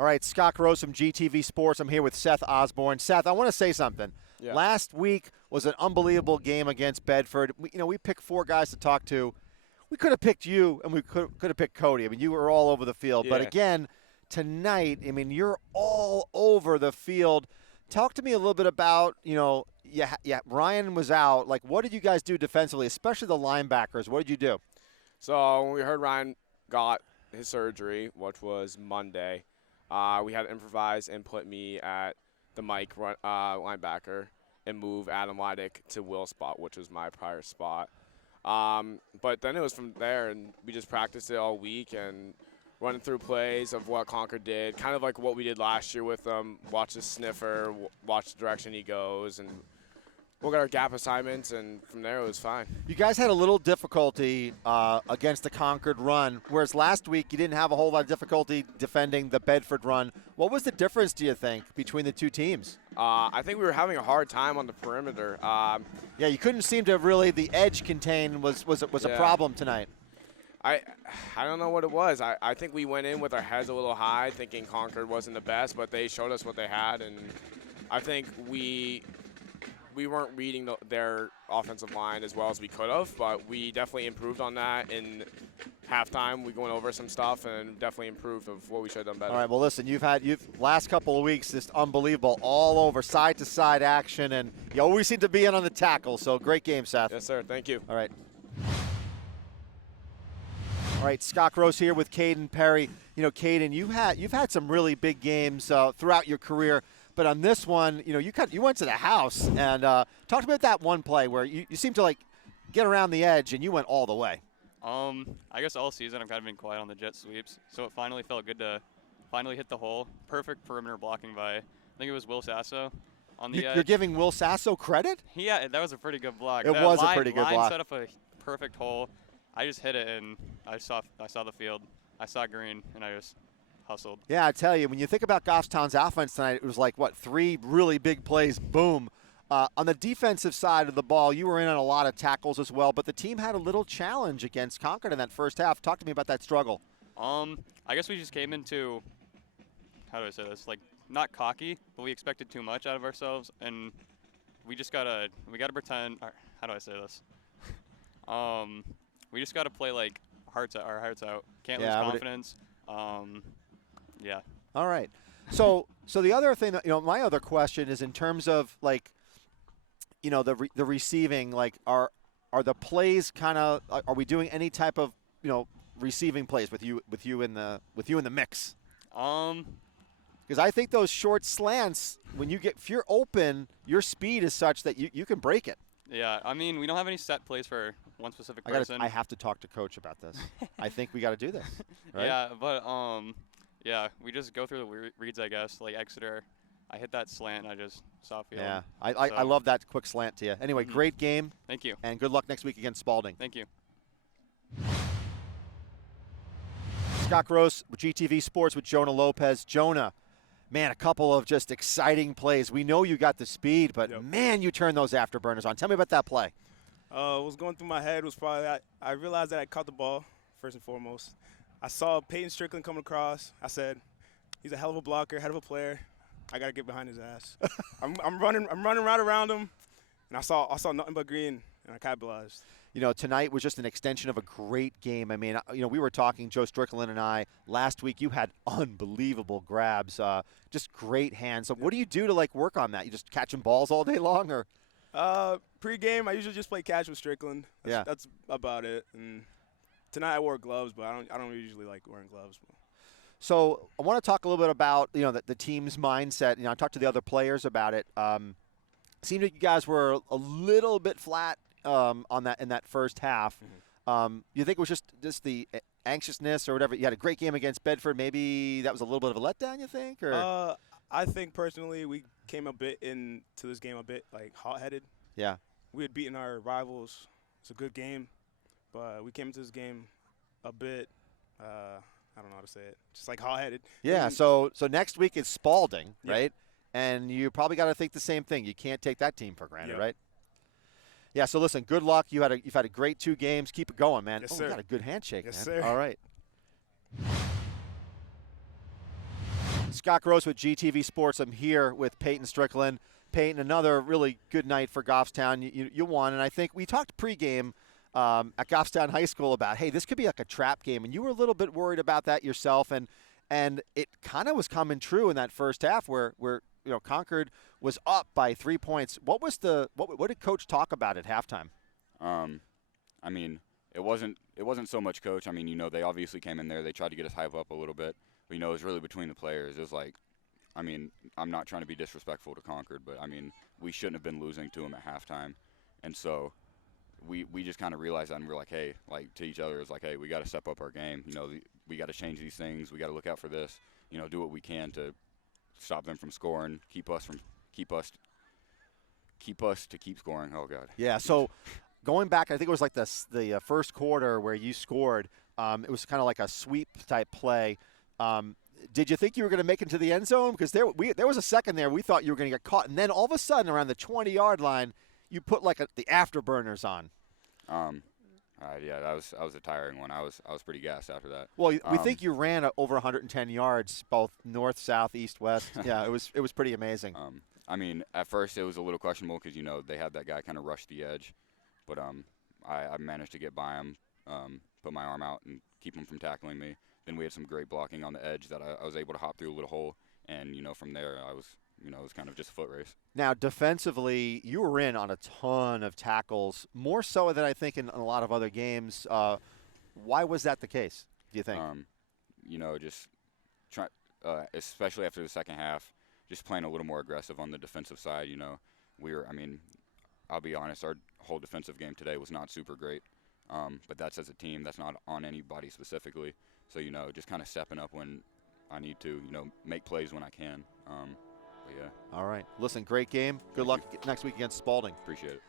All right, Scott Gross from GTV Sports. I'm here with Seth Osborne. Seth, I want to say something. Yeah. Last week was an unbelievable game against Bedford. We picked 4 guys to talk to. We could have picked you, and we could have picked Cody. I mean, you were all over the field. Yeah. But again, tonight, I mean, you're all over the field. Talk to me a little bit about, Ryan was out. Like, what did you guys do defensively, especially the linebackers? What did you do? So when we heard Ryan got his surgery, which was Monday, we had to improvise and put me at the Mike linebacker and move Adam Leidick to Will's spot, which was my prior spot. But then it was from there, and we just practiced it all week and running through plays of what Concord did, kind of like what we did last year with them. Watch the sniffer, watch the direction he goes, and we'll get our gap assignments, and from there it was fine. You guys had a little difficulty against the Concord run, whereas last week you didn't have a whole lot of difficulty defending the Bedford run. What was the difference, do you think, between the two teams? I think we were having a hard time on the perimeter. Yeah, you couldn't seem to really – the edge contain was a problem tonight. I don't know what it was. I think we went in with our heads a little high, thinking Concord wasn't the best, but they showed us what they had, and I think we weren't reading their offensive line as well as we could have, but we definitely improved on that. In halftime, we went over some stuff and definitely improved of what we should have done better. All right, well, listen, you've last couple of weeks just unbelievable, all over, side-to-side action, and you always seem to be in on the tackle, so great game, Seth. Yes, sir. Thank you. All right. All right, Scott Gross here with Caden Perry. Caden, you've had some really big games throughout your career. But on this one, you went to the house and talk to me about that one play where you seemed to get around the edge and you went all the way. I guess all season I've kind of been quiet on the jet sweeps, so it finally felt good to finally hit the hole. Perfect perimeter blocking by, I think it was Will Sasso on the edge. You're giving Will Sasso credit? Yeah, that was a pretty good block. It was a pretty good block. Set up a perfect hole. I just hit it and I saw the field. I saw green and I just hustled. Yeah, I tell you, when you think about Goffstown's offense tonight, it was like, 3 really big plays, boom. On the defensive side of the ball, you were in on a lot of tackles as well, but the team had a little challenge against Concord in that first half. Talk to me about that struggle. I guess we just came into, how do I say this, not cocky, but we expected too much out of ourselves, and we gotta pretend, how do I say this? We just gotta play our hearts out. Can't lose confidence. Yeah. All right. So the other thing that, my other question is in terms of the receiving, are the plays kind of, are we doing any type of, receiving plays with you in the mix? Because I think those short slants, if you're open, your speed is such that you can break it. Yeah, I mean, we don't have any set plays for one specific person. I have to talk to Coach about this. I think we got to do this. Right? Yeah, but we just go through the reads, I guess. Like Exeter, I hit that slant, and I just saw field. Yeah, I love that quick slant to you. Anyway, great game. Thank you. And good luck next week against Spalding. Thank you. Scott Gross with GTV Sports with Jonah Lopez. Jonah, man, a couple of just exciting plays. We know you got the speed, but man, you turned those afterburners on. Tell me about that play. What was going through my head was probably I realized that I caught the ball, first and foremost. I saw Payton Strickland coming across. I said, he's a hell of a blocker, head of a player. I got to get behind his ass. I'm running right around him, and I saw nothing but green, and I capitalized. Tonight was just an extension of a great game. I mean, we were talking, Joe Strickland and I, last week. You had unbelievable grabs, just great hands. So what do you do to, work on that? You just catching balls all day long, or? Pre-game, I usually just play catch with Strickland. That's about it. And tonight I wore gloves, but I don't usually like wearing gloves. So I want to talk a little bit about the team's mindset. I talked to the other players about it. Seemed like you guys were a little bit flat on that in that first half. Mm-hmm. You think it was just the anxiousness or whatever? You had a great game against Bedford. Maybe that was a little bit of a letdown, you think? Or I think personally we came a bit into this game a bit hot-headed. Yeah. We had beaten our rivals. It's a good game, but we came into this game a bit I don't know how to say it. Just hot-headed. Yeah, so next week is Spalding, right? And you probably got to think the same thing. You can't take that team for granted, right? Yeah, so listen, good luck. You've had a great 2 games. Keep it going, man. Yes, sir. You got a good handshake, yes, man. Sir. All right. Scott Gross with GTV Sports. I'm here with Payton Strickland. Payton, another really good night for Goffstown. You won, and I think we talked pregame at Goffstown High School about, hey, this could be like a trap game, and you were a little bit worried about that yourself, and it kind of was coming true in that first half where Concord was up by 3 points. What did Coach talk about at halftime? I mean, it wasn't so much Coach. I mean, they obviously came in there. They tried to get us hype up a little bit. But, it was really between the players. It was like, I mean, I'm not trying to be disrespectful to Concord, but, I mean, we shouldn't have been losing to them at halftime. And so we just kind of realized that, and we're like, hey, like to each other, it's like, hey, we got to step up our game. We got to change these things. We got to look out for this. Do what we can to stop them from scoring, keep us to keep scoring. Oh, God. Yeah, so going back, I think it was like the first quarter where you scored. It was kind of like a sweep-type play. Did you think you were going to make it to the end zone? Because there was a second there we thought you were going to get caught, and then all of a sudden around the 20-yard line, you put like the afterburners on. Yeah, that was a tiring one. I was pretty gassed after that. Well, we think you ran over 110 yards, both north, south, east, west. Yeah, it was pretty amazing. I mean, at first it was a little questionable because they had that guy kind of rush the edge, but I managed to get by him, put my arm out and keep him from tackling me. Then we had some great blocking on the edge that I was able to hop through a little hole, and from there it was kind of just a foot race. Now, defensively, you were in on a ton of tackles, more so than I think in a lot of other games. Why was that the case, do you think? Just try, especially after the second half, just playing a little more aggressive on the defensive side. I'll be honest, our whole defensive game today was not super great. But that's as a team. That's not on anybody specifically. So, just kind of stepping up when I need to, make plays when I can. But, yeah. All right. Listen, great game. Good luck next week against Spalding. Appreciate it.